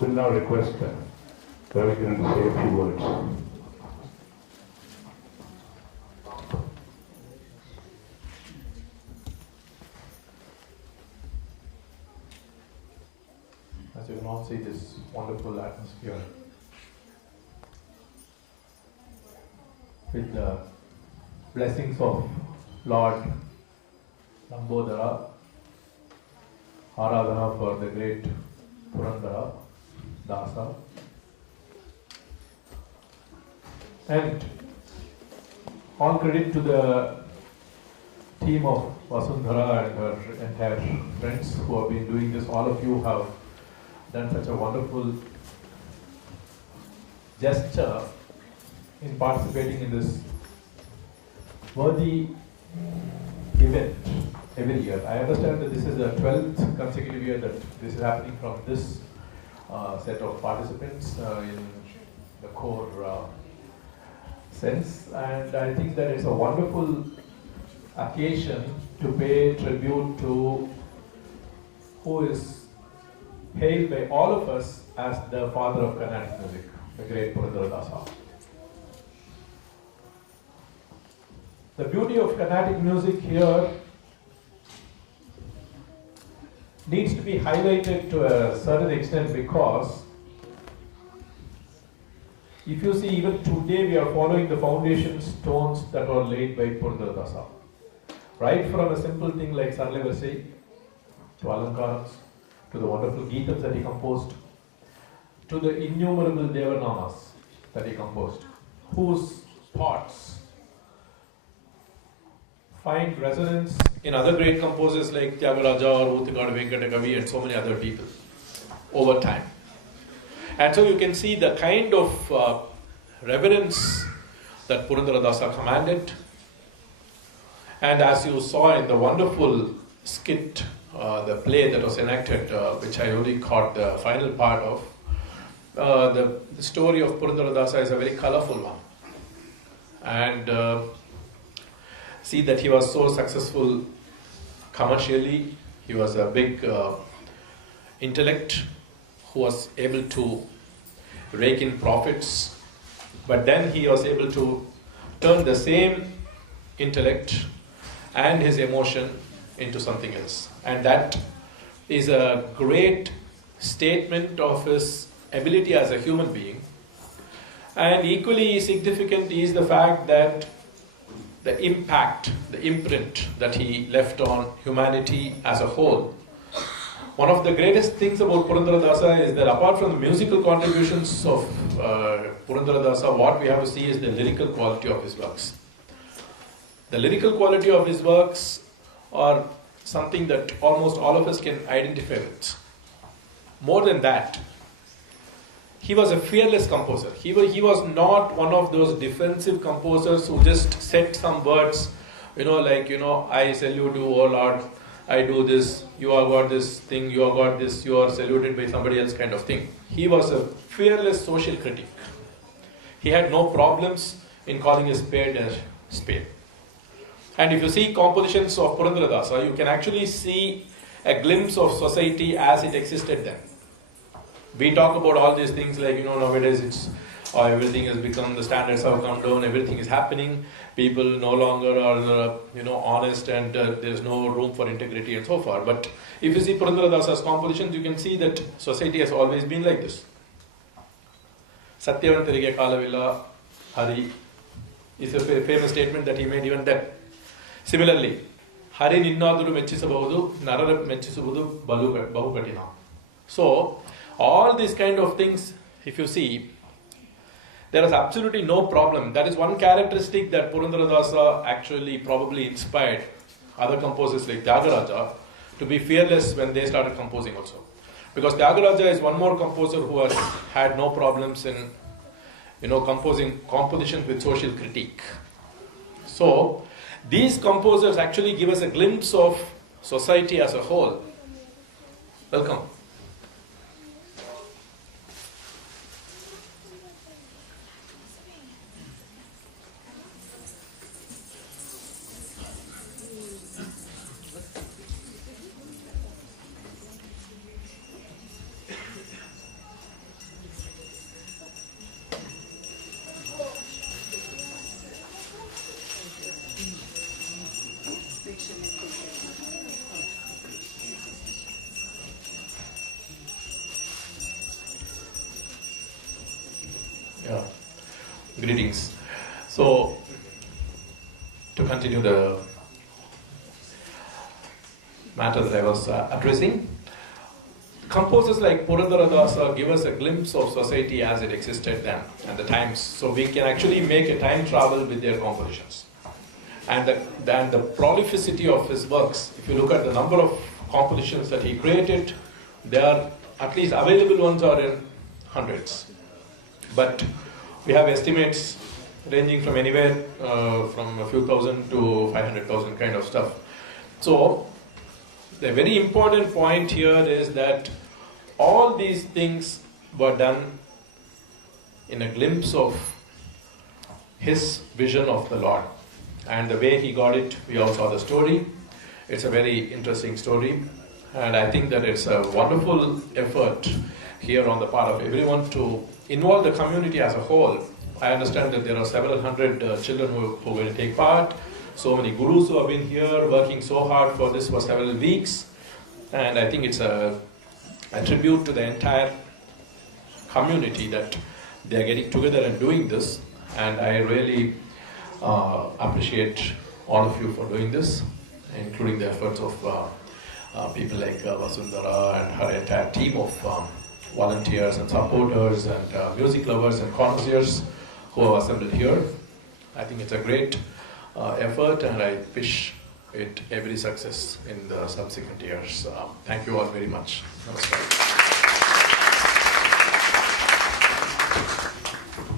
Will now request Ravi Kiran to say a few words. As you can all see, this wonderful atmosphere with the blessings of Lord Lambodara, Aradhana for the great Purandaradasa, and all credit to the team of Vasundhara and her entire friends who have been doing this. All of you have done such a wonderful gesture in participating in this worthy event every year. I understand that this is the 12th consecutive year that this is happening from this set of participants in the core sense, and I think that it's a wonderful occasion to pay tribute to who is hailed by all of us as the father of Carnatic music, the great Purandaradasa. The beauty of Carnatic music here needs to be highlighted to a certain extent, because if you see, even today we are following the foundation stones that were laid by Purandaradasa. Right from a simple thing like Sarlavasi to Alankarams, to the wonderful Geetams that he composed, to the innumerable Devanamas that he composed, whose thoughts find resonance in other great composers like Tyagaraja or Uthikadu Venkatakavi and so many other people over time. And so you can see the kind of reverence that Purandaradasa commanded. And as you saw in the wonderful skit, the play that was enacted, which I only caught the final part of, the story of Purandaradasa is a very colorful one. And see that he was so successful commercially. He was a big intellect who was able to rake in profits, but then he was able to turn the same intellect and his emotion into something else. And that is a great statement of his ability as a human being. And equally significant is the fact that the impact, the imprint that he left on humanity as a whole. One of the greatest things about Purandaradasa is that apart from the musical contributions of Purandaradasa, what we have to see is the lyrical quality of his works. The lyrical quality of his works are something that almost all of us can identify with. More than that, he was a fearless composer. He was not one of those defensive composers who just said some words, I salute you, oh Lord, I do this, you have got this thing, you have got this, you are saluted by somebody else kind of thing. He was a fearless social critic. He had no problems in calling a spade a spade. And if you see compositions of Purandaradasa, you can actually see a glimpse of society as it existed then. We talk about all these things like, nowadays it's everything has become, the standards have come down, everything is happening, people no longer are, honest, and there's no room for integrity and so forth. But if you see Purandaradasa's compositions, you can see that society has always been like this. Satyavantarige Kalavilla Hari is a famous statement that he made even then. Similarly, Hari Ninnaduru Mechisabahudu, Narara Mechisubudu Bahukatina. So, all these kind of things, if you see, there is absolutely no problem. That is one characteristic that Purandaradasa actually probably inspired other composers like Tyagaraja to be fearless when they started composing also. Because Tyagaraja is one more composer who has had no problems in composing compositions with social critique. So, these composers actually give us a glimpse of society as a whole. Welcome. greetings. So, to continue the matter that I was addressing, composers like Purandaradasa give us a glimpse of society as it existed then and the times, so we can actually make a time travel with their compositions. And the prolificity of his works, if you look at the number of compositions that he created, there are at least available ones are in hundreds. But we have estimates ranging from anywhere from a few thousand to 500,000 kind of stuff. So the very important point here is that all these things were done in a glimpse of his vision of the Lord. And the way he got it, we all saw the story. It's a very interesting story. And I think that it's a wonderful effort here on the part of everyone to involve the community as a whole. I understand that there are several hundred children who are going to take part. So many gurus who have been here working so hard for this for several weeks. And I think it's a tribute to the entire community that they are getting together and doing this. And I really appreciate all of you for doing this, including the efforts of people like Vasundhara and her entire team of volunteers and supporters and music lovers and connoisseurs who have assembled here. I think it's a great effort, and I wish it every success in the subsequent years. Thank you all very much. Namaskar.